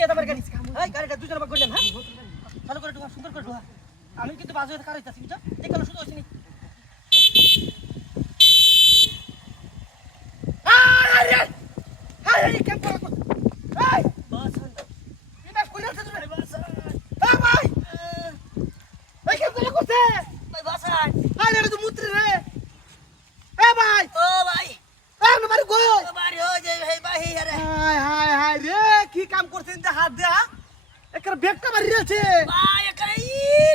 কে তোমার গাড়ি এই গাড়িটা দুজন ভাগ করলেন হ্যাঁ ভালো করে ঢোকা সুন্দর করে ঢোকা আমি কিন্তু বাজে হয়ে কারাইতাছি বুঝছো দেখো শুধু হইছে নি আরে আরে কেন করো এই বাস এটা কইরা তুমি বাস এই ভাই এই কেন করতে ভাই বাস আরে রে তুই মুত্রি রে এই ভাই ও ভাই এই আমার গো বাড়ি হয়ে যাই ভাই ভাই আরে হায় হায় হায় রে কি কাম করছেন যে হাত দে একটা ব্যাগটা মারি আছে ভাই একটা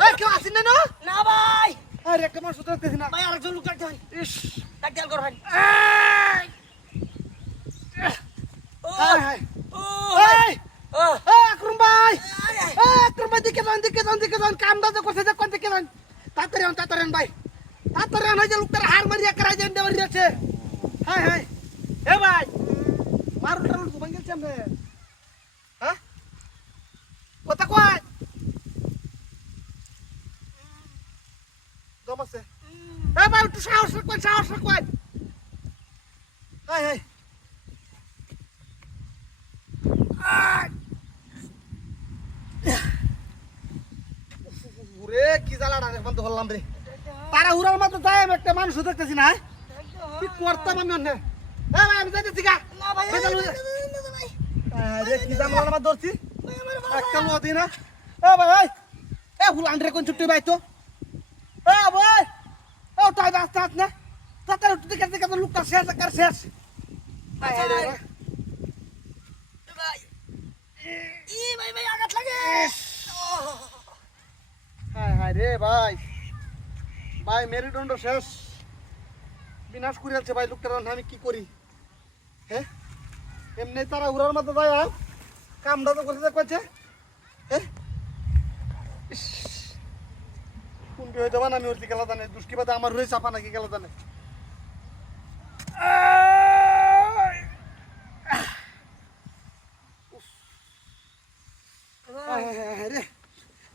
এই কেউ আসেন না না ভাই আরে একটা মানুষ তো দেখতেছি না ভাই আরেকজন লোক ডাকতে হয় ইস ডাক দেল কর ভাই হায় হায় ও এই আকরম ভাই আকরম ভাই দিকে যান কামটা তো করতে কোন দিকে যান তাড়াতাড়ি ভাই তাড়াতাড়ি আন যে লোকটার হার মারিয়া করাই দেন দেওয়ার আছে হায় হায় এ ভাই মারুটার তো ভাঙিলছে আমরা হ্যাঁ কথা কয় দমাসে এ ভাই একটু সাহস কয় হায় হায় ওরে কি জ্বালাটা বন্ধ হলাম রে তারা উড়ার মতো যাই আমি একটা মানুষ দেখতেছি না কি করতাম আমি অন্য ভাই আমি যাইতেছি গা না ভাই আরে কি জামালার মধ্যে ধরছি একটা লোক দিই না ভাই এ হুলান রে কোন ছুটি ভাই তো ভাই ও তাই বাস্তা না তাতে দেখে লোকটা শেষ কর শেষ ভাই ভাই আঘাত লাগে হায় রে ভাই ভাই মেরুদণ্ড শেষ বিনাশ করে আছে ভাই লোকটার আমি কি করি হ্যাঁ এমনি তারা উড়ার মতো যায় কামটা তো করতে দেখছে হ্যাঁ কোনটি হইতে পারে আমি ওর দিকে গেলা জানে দুষ্টি বাদে আমার হয়ে চাপা নাকি গেলা জানে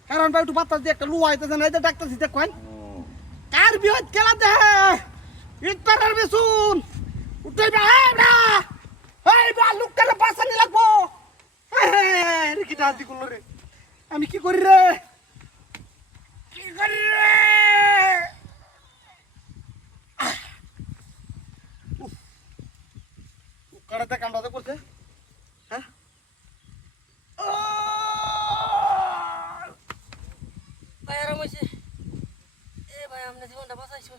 কারণ ভাই একটু বাতাস দিয়ে একটা লুয়া হইতেছে না এটা ডাক্তার দিতে কয় কার বিহত খেলা দে ইত্তার বেসুন উঠে না এই বা লোকটারে বাঁচানি লাগবো রে কি ডান্তি করলো রে আমি কি করি রে কাটাতে কামড়াতে করছে হ্যাঁ ভাই আরাম হয়েছে এ ভাই আপনার জীবনটা বাঁচাইছো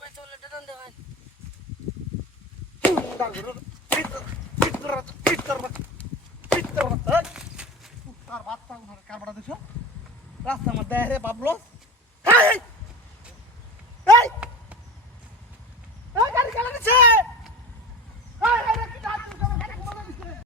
ভাই চলে টান দে ভাই রাস্তা আমার দেয় রে বাবলো